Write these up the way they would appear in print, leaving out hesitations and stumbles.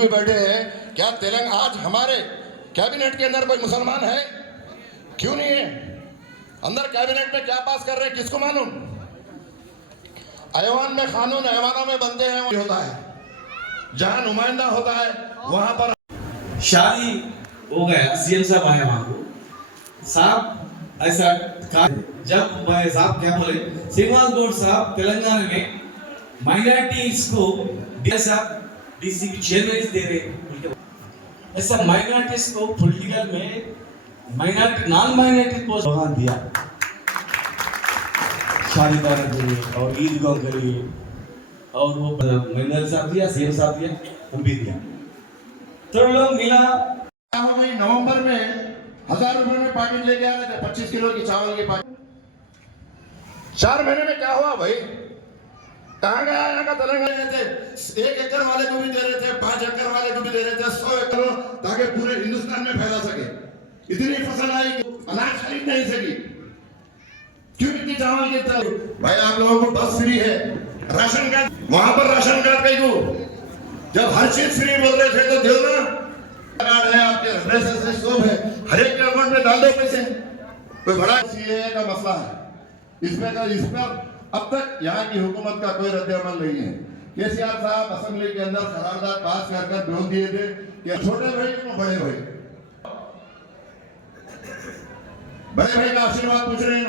भी बैठे हैं, क्या तेलंगाना आज हमारे कैबिनेट के अंदर कोई मुसलमान है? क्यों नहीं है? अंदर कैबिनेट में क्या पास कर रहे हैं किसको मालूम? ऐवान में कानून ऐवानों में बनते हैं, वो होता है जहां नुमाइंदा होता है वहां पर शादी हो गया। सीएम साहब आए वहां को, साहब ऐसा जब साहब क्या बोले, श्रीनिवास गौड़ साहब तेलंगाना में माइनॉरिटीज को डीसीपी चेयरमैन दे रहे, ऐसा माइनॉरिटीज को पॉलिटिकल में माइनॉरिटी नॉन माइनॉरिटी पोस्ट भगवान दिया शादी करने के लिए और ईदगाह के लिए, और वो मंगल साहब दिया, सीएम साहब दिया, हम भी दिया, तो लोग मिला। नवंबर में 1000 रुपए में पैकेट लेके आ रहे थे, 25 किलो की चावल के पैकेट। 4 महीने में क्या हुआ भाई? कहाँ गया यहाँ का तेलंगाना? थे 1 एकड़ वाले को भी दे रहे थे, 5 एकड़ वाले को भी दे रहे थे, 100 एकड़, ताकि पूरे हिंदुस्तान में फैला सके। इतनी फसल आई कि अनाज खरीद नहीं सकी। क्यों इतनी चावल की तरह? भाई आप लोगों को बस फ्री है, राशन कार्ड, वहां पर राशन कार्ड कहीं को जब हर चीज फ्री बोल रहे थे तो दो ना, कार्ड है आपके हृदय से शोभ है, हर एक के अकाउंट में डाल दो पैसे। कोई बड़ा सीए का मसला है, इस पर अब तक यहाँ की हुकूमत का कोई रद्द-ए-अमल नहीं है। केसीआर साहब असेंबली के अंदर करारदाद पास कर बोल दिए थे कि छोटे भाई को बड़े भाई का आशीर्वाद पूछ रहे हैं।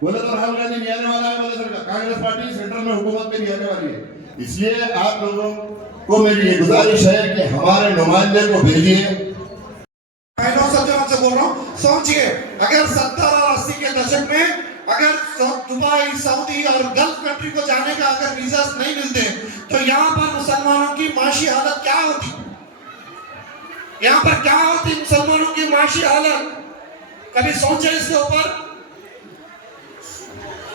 बोले तो राहुल गांधी नहीं आने वाला है, बोले सर कांग्रेस पार्टी सेंट्रल में हुकूमत में नहीं आने वाली है। इसलिए आप लोगों को मेरी ये गुजारिश है कि हमारे नुमाइंदे को भेजिए। मैं 9 सप्ताह से बोल रहा हूँ, सोचिए अगर 70 और 80 के दशक में अगर दुबई, सऊदी और गल्फ कंट्री को जाने का अगर वीजा नहीं मिलते तो यहाँ पर मुसलमानों की माशी हालत क्या होती? यहाँ पर क्या होती मुसलमानों की माशी हालत? कभी सोचे इसके ऊपर?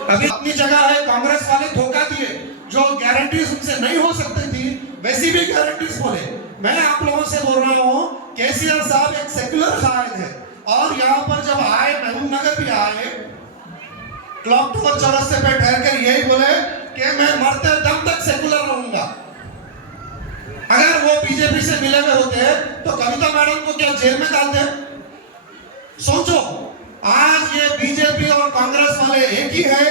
अभी अपनी जगह है, कांग्रेस वाले धोखा दिए, जो गारंटीज उनसे नहीं हो सकती थी वैसी भी गारंटीज बोले। मैं आप लोगों से बोल रहा हूँ, केसीआर साहब एक सेक्युलर कायद है, और यहाँ पर जब आए, महबूब नगर भी आए, क्लॉक टावर चौरस्ते पे ठहर कर यही बोले कि मैं मरते दम तक सेकुलर रहूंगा। अगर वो बीजेपी से मिले हुए होते तो कविता मैडम को क्या जेल में डालते? सोचो, आज ये बीजेपी और कांग्रेस वाले एक ही है।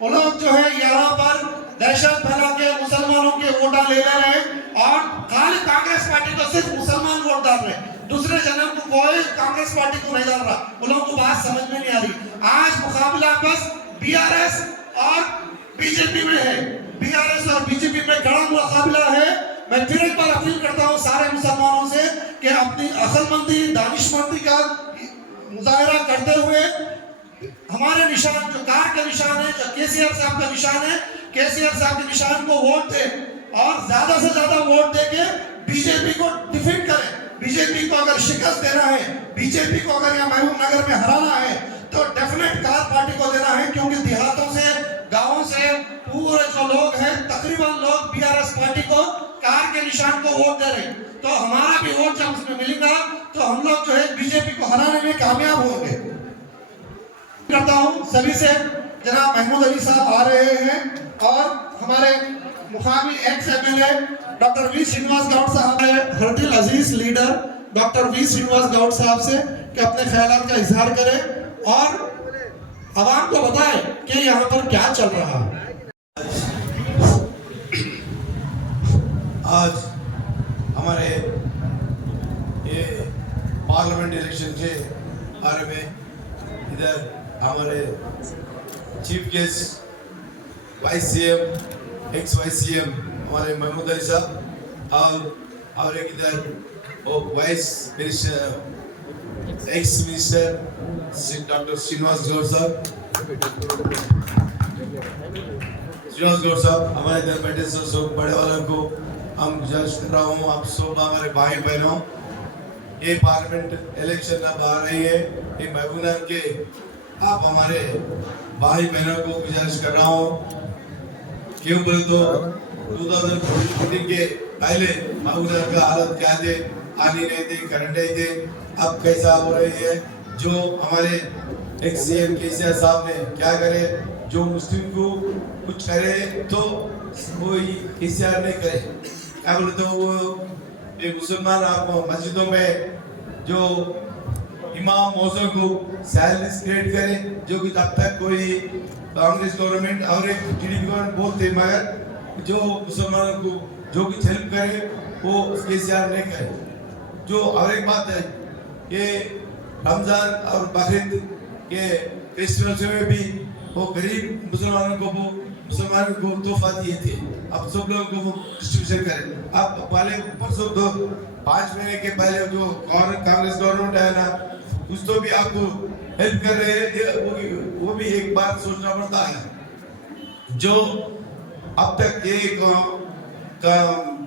वो लोग जो है यहाँ पर दहशत फैला के मुसलमानों के वोटा ले रहे हैं, और खाली कांग्रेस पार्टी को सिर्फ मुसलमान वोट डाल रहे हैं, दूसरे जन्म को कोई कांग्रेस पार्टी को नहीं डाल रहा। वो लोगों को बात समझ में नहीं आ रही। आज मुकाबला बस बीआरएस और बीजेपी में है, बीआरएस और बीजेपी में कड़ा मुकाबला है। मैं फिर एक बार अपील करता हूं सारे मुसलमानों से कि अपनी अक्लमंदी, दानिशमंदी का मुजाहरा करते हुए हमारे निशान, जो कार के निशान है, जो केसीआर साहब का निशान है, केसीआर साहब के निशान को वोट दे, और ज्यादा से ज्यादा वोट देके बीजेपी को डिफीट करें। बीजेपी को अगर शिकस्त देना है, बीजेपी को अगर यहाँ महबूब नगर में हराना है, तो डेफिनेट कार पार्टी को देना है, क्योंकि देहातों से, गांवों से पूरे जो लोग हैं, तकरीबन लोग बीआरएस पार्टी को, कार के निशान को वोट दे रहे हैं। तो हमारा भी वोट जब उसमें मिलेगा तो हम लोग जो है बीजेपी को हराने में कामयाब होंगे। करता हूं सभी से, जनाब महमूद अली साहब आ रहे हैं, और हमारे मुकामी ex MLA doctor V Srinivas Goud साहब है, हर्टिल अजीज leader doctor V Srinivas Goud साहब से कि अपने ख्यालात का इजहार करें और आवाम को बताएं कि यहाँ पर क्या चल रहा है। आज हमारे ये पार्लियामेंट इलेक्शन के बारे में इधर हमारे chief guest vice CM, ex vice CM हमारे महमूद अली साहब, और एक इधर vice minister, ex minister doctor Srinivas Goud साहब, हमारे इधर बैठे सब बड़े वालों को हम गुजारिश कर रहा हूँ, आप सब हमारे भाई बहनों, ये पार्लियामेंट इलेक्शन अब आ रही है, ये महबूबनगर के आप हमारे भाई बहनों को गुजारिश कर रहा हूँ। क्यों बोले तो 2014 के पहले महबूबनगर का हालत क्या थे, पानी नहीं थे, करंट नहीं थे, अब कैसा हो रही है। जो हमारे एक सीएम केसीआर साहब ने क्या करे, जो मुस्लिम को कुछ करे तो वो केसीआर नहीं करे, क्या बोले तो वो ये मुसलमान आप मस्जिदों में जो इमाम मौजों को सैलरीज क्रिएट करें, जो कि अब तक कोई कांग्रेस गवर्नमेंट और एक टीडीपी गवर्नमेंट बहुत थे, मगर जो मुसलमानों को जो कुछ हेल्प करे वो केसीआर नहीं करे। जो और एक बात है, ये रमजान और बकरीद के फेस्टिवल्स में भी वो गरीब मुसलमानों को तोहफा दिए थे। अब सब लोगों को वो डिस्ट्रीब्यूशन करें। अब पहले परसों 5 महीने के पहले जो कांग्रेस गवर्नमेंट है ना, कुछ तो भी आपको हेल्प कर रहे हैं, वो भी एक बात सोचना पड़ता है। जो अब तक ये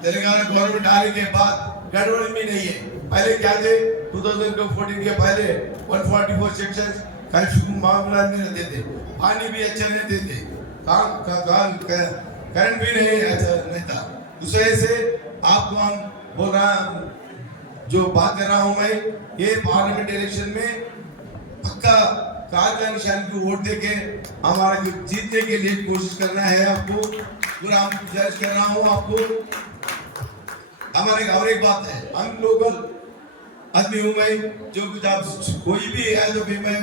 तेलंगाना गवर्नमेंट आने के बाद गड़बड़ी भी नहीं है। पहले क्या थे, 2014 के पहले 144 सेक्शन कर्फ्यू मामला में रहते थे, पानी भी अच्छा नहीं देते, करंट भी नहीं अच्छा नहीं था। उस वजह से आपको हम बोल रहा, जो बात कर रहा हूं मैं, ये पार्लियामेंट इलेक्शन में पक्का कार का निशान को वोट देके हमारा जीतने के लिए कोशिश करना है आपको। पूरा हम जज कर रहा हूं आपको। हमारे और एक बात है, हम लोकल आदमी हूं मैं, जो जब कोई भी है तो भी मैं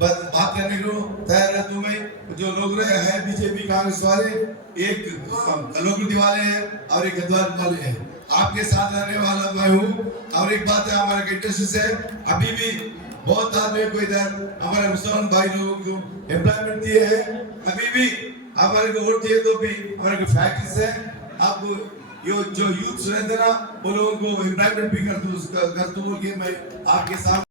बात करने को तैयार रहता हूं मैं। जो लोग रहे हैं बीजेपी कांग्रेस वाले, एक कलोकृति वाले हैं और एक गद्दार वाले हैं, आपके साथ रहने वाला मैं हूँ। और एक बात है, हमारा इंडस्ट्री से अभी भी बहुत आदमी को इधर हमारे मुसलमान भाई लोगों को एम्प्लॉयमेंट दिए हैं, अभी भी हमारे को वोट दिए तो भी हमारे को फैक्ट्रीज है। आपको ये जो यूथ रहते ना, वो लोगों को एम्प्लॉयमेंट भी कर दूँ बोल के मैं आपके सामने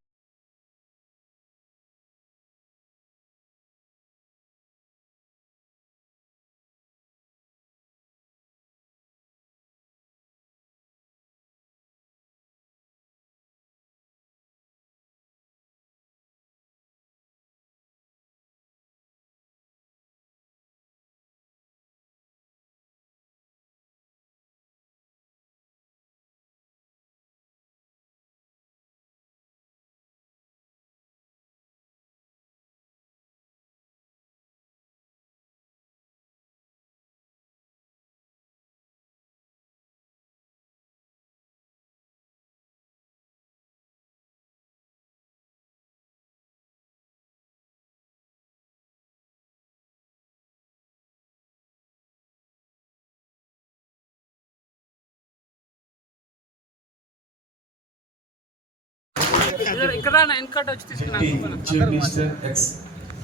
ఇక్కడ వెనకట వచ్చి తీసుకున్నాను चीफ मिनिस्टर एक्स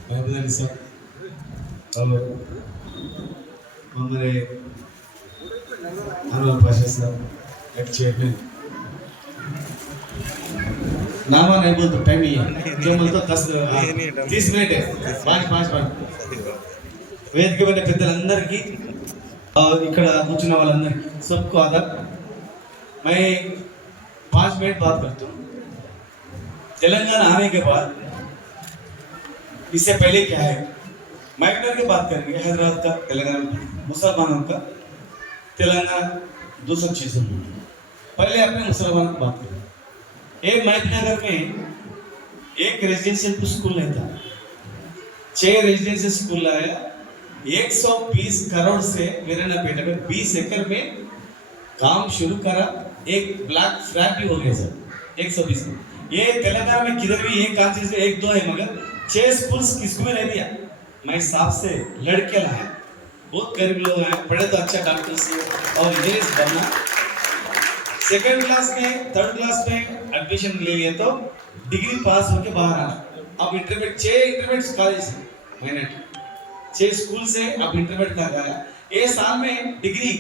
महबूब अली साहब और हमारे अनवर पाशा साहब एक्स चेयरमैन, नामा नहीं बोलते, टाइम ही है क्या बोलते, 30 मिनट है, 5 వేదిక పైన పెద్దలందరికీ और ఇక్కడ కూర్చున్న వాళ్ళందరికీ सबको आदाब। मैं 5 मिनट बात करता हूँ। तेलंगाना आने के बाद इससे पहले क्या है, माइग्रेंट की बात करेंगे, हैदराबाद का, तेलंगाना मुसलमानों का, तेलंगाना 200 चीज़ों में पहले अपने मुसलमानों की बात करें। एक महबूबनगर में एक रेजिडेंशियल स्कूल नहीं था, 6 रेजिडेंशियल स्कूल आया। 120 करोड़ से वीरानापेट में 20 एकड़ में काम शुरू करा। एक ब्लैक फ्लैग भी हो गया सर, 120 में। ये तेलंगाना में किधर भी एक काम चीज 1-2 है, मगर 6 स्कूल्स किसको में रह दिया। मैं साहब से लड़के लाया, बहुत गरीब लोग हैं, पढ़े तो अच्छा डॉक्टर से और इंजीनियर बनना। 2nd क्लास में 3rd क्लास में एडमिशन ले लिए तो डिग्री पास होके बाहर आना। अब इंटरमीडिएट 6 इंटरमीडिएट कॉलेज मैंने 6 स्कूल से अब इंटरमीडिएट तक आया। ये साल में डिग्री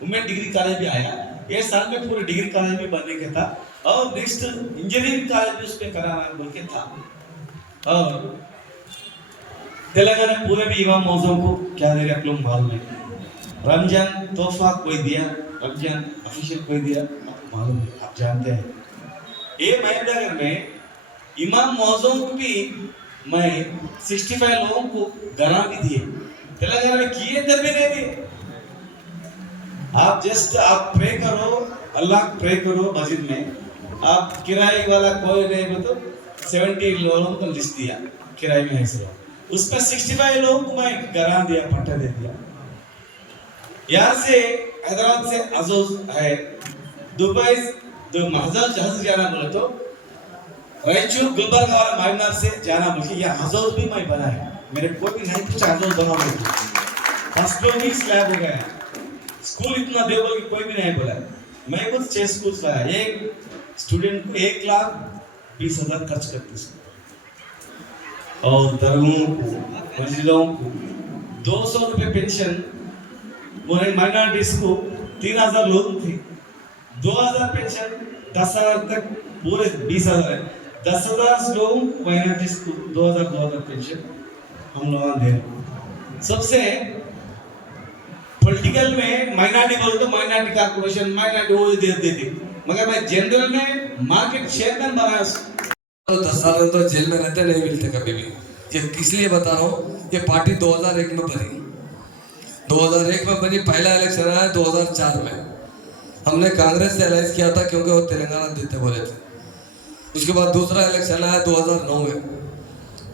वुमेन डिग्री कॉलेज भी आया। ये साल में पूरे डिग्री कॉलेज भी बनने के था और नेक्स्ट इंजीनियरिंग कॉलेज भी उसमें कराना बोल के था। और तेलंगाना पूरे भी इमाम मौजों को क्या दे रहे आप लोग मालूम है। रमजान तोहफा कोई दिया, रमजान ऑफिशियल कोई दिया, आपको मालूम है, आप जानते हैं। ये महबूबनगर में इमाम मौजों को भी मैं 65 लोगों को गारंटी भी दिए, तेलंगाना में किए इधर भी नहीं दिए। आप जस्ट आप प्रे करो, अल्लाह प्रे करो मस्जिद में। आप किराए वाला कोई नहीं, मतलब 70 लोगों को लिस्ट दिया किराए में है सर, उसमें 65 लोगों को मैं गारंटी दिया, पट्टा दे दिया। यहाँ से हैदराबाद से अजोज है दुबई जो महजल जहाज जाना बोले तो रायचूर गुलबर्गा वाला माइनर से जाना बोल के यह हाउस भी मैं बना है मेरे कोई भी नहीं पूछा हाउस बनाओ फर्स्ट फ्लोर ही स्लैब हो गया स्कूल इतना देवल की कोई भी नहीं बोला मैं खुद 6 स्कूल लाया एक स्टूडेंट को 1,20,000 खर्च करते और दरगाहों को मस्जिदों को 200 रुपए पेंशन पूरे माइनॉरिटीज को 3,000 लोग थे 2,000 पेंशन 10,000 तक पूरे 20,000 है 10,000 लोग माइनॉरिटीज को 2,000 पेंशन हम लोग दे सबसे पॉलिटिकल में माइनॉरिटी बोल तो माइनॉरिटी कॉर्पोरेशन माइनॉरिटी वो देती मगर मैं जनरल में मार्केट चेयरमैन बना 10 साल तो जेल में रहते नहीं मिलते कभी भी ये इसलिए बता रहा हूँ ये पार्टी 2001 में बनी 2001 में बनी पहला इलेक्शन आया 2004 में हमने कांग्रेस से अलायंस किया था क्योंकि वो तेलंगाना देते बोले थे उसके बाद दूसरा इलेक्शन आया 2009 में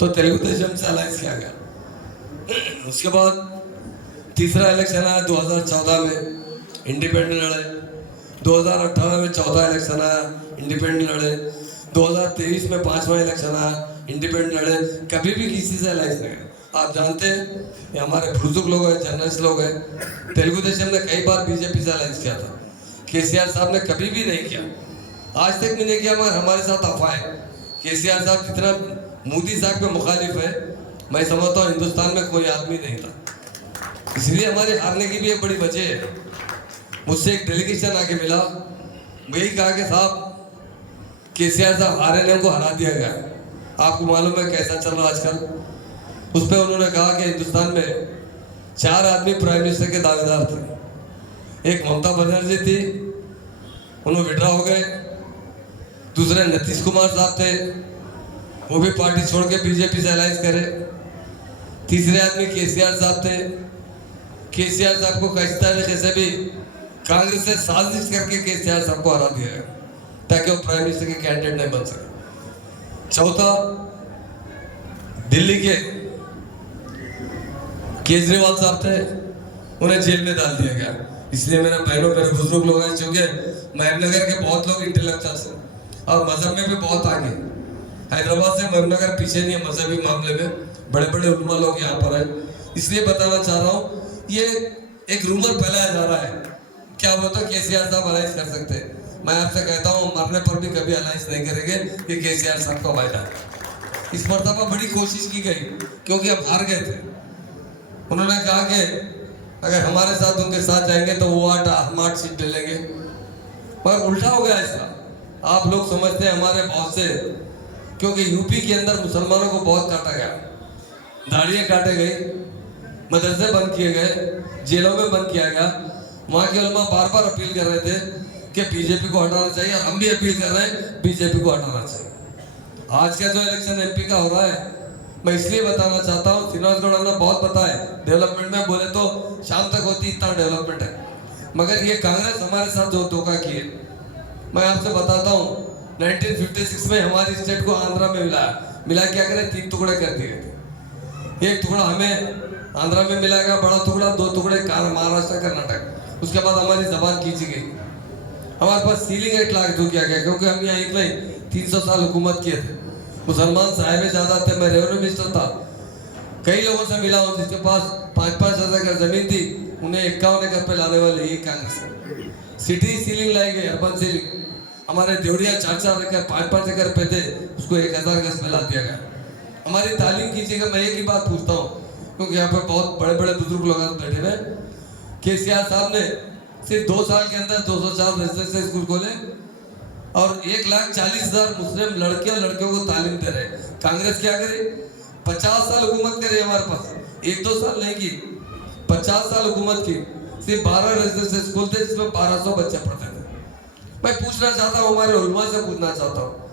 तो तेलुगु देशम से अलायंस किया गया उसके बाद तीसरा इलेक्शन आया 2014 में इंडिपेंडेंट लड़े 2018 में चौथा इलेक्शन आया इंडिपेंडेंट लड़े 2023 में 5वां इलेक्शन आया इंडिपेंडेंट लड़े कभी भी किसी से अलायंस नहीं आप जानते हैं ये हमारे बुजुर्ग लोग हैं जर्नलिस्ट लोग हैं तेलुगु देशम ने कई बार बीजेपी से अलायंस किया था केसीआर साहब ने कभी भी नहीं किया आज तक भी नहीं किया मगर हमारे साथ अफवाह है केसीआर साहब जितना मोदी साहब के मुखालिफ है मैं समझता हूँ हिंदुस्तान में कोई आदमी नहीं था इसलिए हमारे हारने की भी एक बड़ी वजह है मुझसे एक डेलीगेशन आके मिला वही कहा कि साहब केसीआर साहब हारे ने उनको हरा दिया गया आपको मालूम है कैसा चल रहा आजकल उस पर उन्होंने कहा कि हिंदुस्तान में 4 आदमी प्राइम मिनिस्टर के दावेदार थे एक ममता बनर्जी थी उन्होंने विड्रॉ हो गए दूसरे नीतीश कुमार साहब थे वो भी पार्टी छोड़ के बीजेपी से अलायंस करे तीसरे आदमी केसीआर साहब थे केसीआर साहब को किसी तरीके से भी कांग्रेस से साजिश करके केसीआर साहब को हरा दिया गया ताकि वो प्राइम मिनिस्टर के कैंडिडेट नहीं बन सके चौथा दिल्ली के केजरीवाल साहब थे उन्हें जेल में डाल दिया गया इसलिए मेरा बहनों मेरे बुजुर्ग लोग हैं चूंकि महबूबनगर के बहुत लोग इंटेलेक्चुअल्स हैं और मजहब में भी बहुत आगे हैदराबाद से महबूबनगर पीछे नहीं है मजहबी मामले में बड़े बड़े उलमा लोग यहाँ पर हैं इसलिए बताना चाह रहा हूँ ये एक रूमर फैलाया जा रहा है क्या वो तो केसीआर साहब अलायंस कर सकते हैं मैं आपसे कहता हूँ मरने पर भी कभी अलायंस नहीं करेंगे ये केसीआर साहब का वायदा है इस मरतबा बड़ी कोशिश की गई क्योंकि हम हार गए थे उन्होंने कहा कि अगर हमारे साथ उनके साथ जाएंगे तो वो 8 सीट ले लेंगे पर उल्टा हो गया इसका आप लोग समझते हैं हमारे बहुत से क्योंकि यूपी के अंदर मुसलमानों को बहुत काटा गया दाढ़ियाँ काटे गई मदरसे बंद किए गए जेलों में बंद किया गया वहाँ के उलमा बार बार अपील कर रहे थे कि बीजेपी को हटाना चाहिए और हम भी अपील कर रहे हैं बीजेपी को हटाना चाहिए आज का जो इलेक्शन एमपी का हो रहा है मैं इसलिए बताना चाहता हूँ श्रीनिवास गौड़ ने बहुत पता है डेवलपमेंट में बोले तो शाम तक होती इतना डेवलपमेंट है मगर ये कांग्रेस हमारे साथ जो धोखा की है मैं आपसे बताता हूँ 1956 में हमारी स्टेट को आंध्रा में मिला क्या करें 3 टुकड़े कर दिए थे एक टुकड़ा हमें आंध्रा में मिलाएगा बड़ा टुकड़ा 2 टुकड़े महाराष्ट्र कर्नाटक उसके बाद हमारी जबान खींची गई हमारे पास सीलिंग एक्ट लागू किया गया क्योंकि हम यहाँ एक नहीं 300 साल हुकूमत किए थे मुसलमान साहिब ज़्यादा थे मैं रेवेन्यू मिनिस्टर था कई लोगों से मिला हूँ जिसके पास 5-5 हज़ार एकड़ जमीन थी उन्हें 51 एकड़ पे लाने वाले ये कांग्रेस सिटी सीलिंग लाई गई अर्बन सीलिंग हमारे देवड़िया 4-4 एकड़ 5-5 एकड़ पे थे उसको 1000 गज में ला दिया गया हमारी तालीम कीजिएगा मैं एक ही बात पूछता हूँ क्योंकि यहाँ पे बहुत बड़े बड़े बुजुर्ग लोग बैठे हुए केसीआर साहब ने सिर्फ 2 साल के अंदर 204 रेजिडेंशियल स्कूल खोले और 1,40,000 मुस्लिम लड़के और लड़कियों को तालीम दे रहे कांग्रेस क्या करे 50 साल हुकूमत करे हमारे पास 1-2 साल नहीं की 50 साल हुकूमत की सिर्फ 12 रेजिडेंशियल स्कूल थे जिसमें 1200 बच्चे पढ़ते थे मैं पूछना चाहता हूँ हमारे उलमा से पूछना चाहता हूँ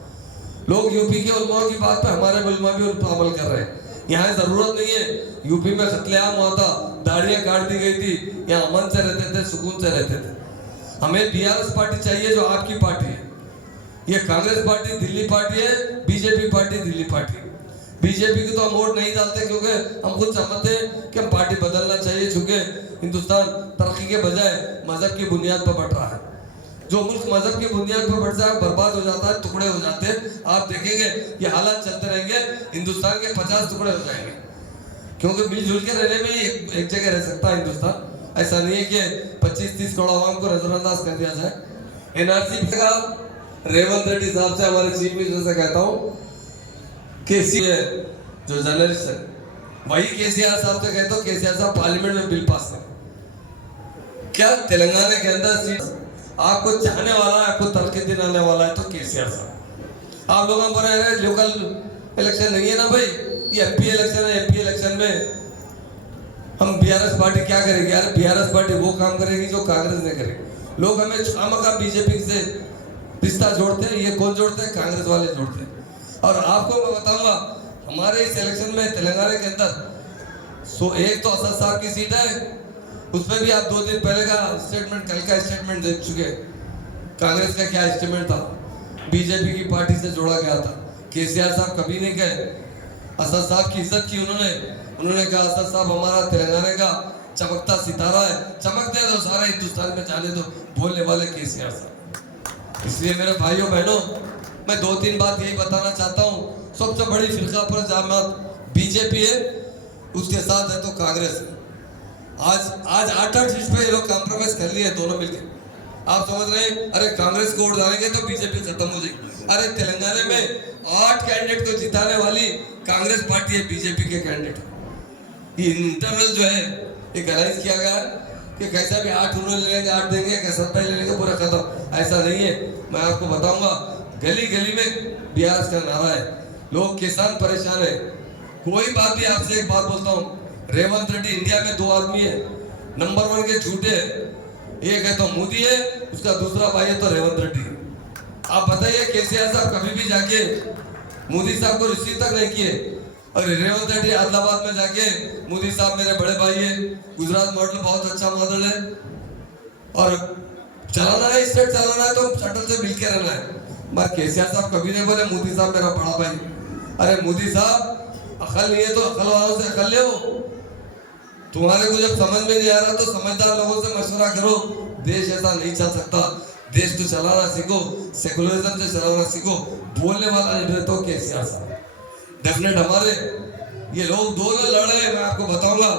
लोग यूपी के उलमा की बात पे हमारे उलमा भी उन पर अमल कर रहे हैं यहाँ जरूरत नहीं है यूपी में कत्लेआम हुआ था दाढ़ियाँ काट दी गई थी यहाँ अमन से रहते थे सुकून से रहते थे हमें बीआरएस पार्टी चाहिए जो आपकी पार्टी है ये कांग्रेस पार्टी दिल्ली पार्टी है BJP party Delhi party BJP की तो हम वोट नहीं डालते क्योंकि हम खुद समझते हैं कि हम पार्टी बदलना चाहिए क्योंकि हिंदुस्तान तरक्की के बजाय मजहब की बुनियाद पर बढ़ रहा है जो मुल्क मजहब की बुनियाद पर बढ़ जाए बर्बाद हो जाता है, टुकड़े हो जाते हैं। आप देखेंगे ये हालात चलते रहेंगे, हिंदुस्तान के 50 टुकड़े हो जाएंगे, क्योंकि मिलजुल के रहने में ही एक जगह रह सकता है हिंदुस्तान। ऐसा नहीं है कि 25-30 करोड़ आवाम को नजरअंदाज कर दिया जाए। एनआरसी का रेवंत रेड्डी साहब से, हमारे चीफ मिनिस्टर से कहता हूँ कि जो जर्नलिस्ट है वही केसीआर साहब से कहता हूँ, केसीआर साहब पार्लियामेंट में बिल पास करें। क्या तेलंगाना के अंदर सीट आपको चाहने वाला है, आपको तलके दिलाने वाला है तो केसीआर साहब। आप लोगों पर लोकल इलेक्शन नहीं है ना भाई, ये एमपी इलेक्शन है। एमपी इलेक्शन में हम बीआरएस पार्टी क्या करेगी यार? बीआरएस पार्टी वो काम करेगी जो कांग्रेस ने करेगी। लोग हमें खामखा बीजेपी से रिश्ता जोड़ते हैं, ये कौन जोड़ते हैं? कांग्रेस वाले जोड़ते हैं। और आपको मैं बताऊंगा, हमारे इस इलेक्शन में तेलंगाना के अंदर एक तो असद साहब की सीट है, उसमें भी आप 2 दिन पहले का स्टेटमेंट, कल का स्टेटमेंट देख चुके। कांग्रेस का क्या स्टेटमेंट था? बीजेपी की पार्टी से जोड़ा गया था। केसीआर साहब कभी नहीं कहे, असद साहब की इज्जत की उन्होंने कहा असद साहब हमारा तेलंगाना का चमकता सितारा है, चमकते दो, सारे हिंदुस्तान में जाने दो, बोलने वाले केसीआर साहब। इसलिए मेरे भाइयों बहनों, मैं 2-3 बात यही बताना चाहता हूँ। सबसे बड़ी फिरका पर जमात बीजेपी है, उसके साथ है तो कांग्रेस है। आज 8-8 सीट पे ये लोग कॉम्प्रोमाइज कर लिए दोनों मिलकर। आप समझ रहे हैं, अरे कांग्रेस को वोट डालेंगे तो बीजेपी खत्म हो जाएगी। अरे तेलंगाना में 8 कैंडिडेट को जिताने वाली कांग्रेस पार्टी है, बीजेपी के कैंडिडेट। ये इंटरनल जो है ये गाइड किया गया कि कैसा भी 8 उन्होंने ले लेंगे, 8 देंगे, कैसा पहले ले लेंगे, पूरा खत्म। ऐसा नहीं है। मैं आपको बताऊंगा, गली गली में बीआरएस का नारा है, लोग किसान परेशान है। कोई बात भी आपसे एक बात बोलता हूँ, रेवंत रेड्डी इंडिया में 2 आदमी है, नंबर 1 के झूठे है। एक है तो मोदी है, उसका दूसरा भाई है तो रेवंत रेड्डी। आप बताइए केसीआर साहब कभी भी जाके मोदी साहब को रिसीव तक नहीं किए, और रेवंत रेड्डी आदिलाबाद में जाके मोदी साहब मेरे बड़े भाई है, गुजरात मॉडल बहुत अच्छा मॉडल है, और चलाना है स्टेट चलाना है तो शटल से मिलकर रहना है। मगर केसीआर साहब कभी नहीं बोले मोदी साहब मेरा बड़ा भाई। अरे मोदी साहब, अकल नहीं है तो अकल वालों से अकल ले। तुम्हारे को जब समझ में नहीं आ रहा तो समझदार लोगों से मशवरा करो। देश ऐसा नहीं चल सकता, देश को चलाना सीखो, सेकुलरिज्म से चलाना सीखो। बोलने वाला लीडर तो केसीआर साहब डेफिनेट। हमारे ये लोग 2 लड़ रहे हैं, मैं आपको बताऊंगा